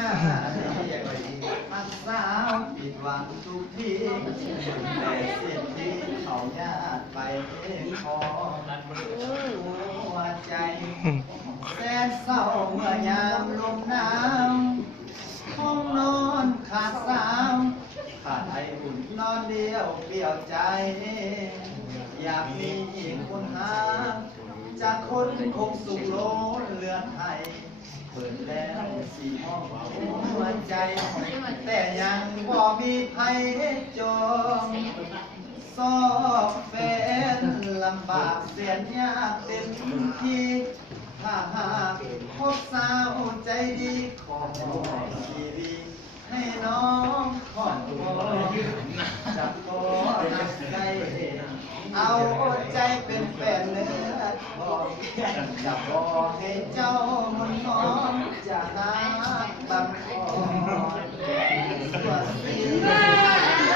ามันสาวผิดหวังทุกทีแต่สิ่งที่เขาญาติไปขอหัวใจแสนเศร้าเมื่อยามลมหนาวห้องนอนขาดสาวขาดไออุ่นนอนเดียวเปลี่ยวใจอยากมีอีกคนหาจากคนคงสุขโลนเลือนไทยเปิดแล้วสี่ห้องหัวใจแต่ยังบ่มีไผจองซอกแฟนลำบากเสียนยากเต็มที่ถ้าหากพบสาวใจดีขอชีวิตให้น้องขอจะขอนักใจเอาใจเป็นแฟนเนื้อทองจะบอกให้เจ้ามันนอนจะหา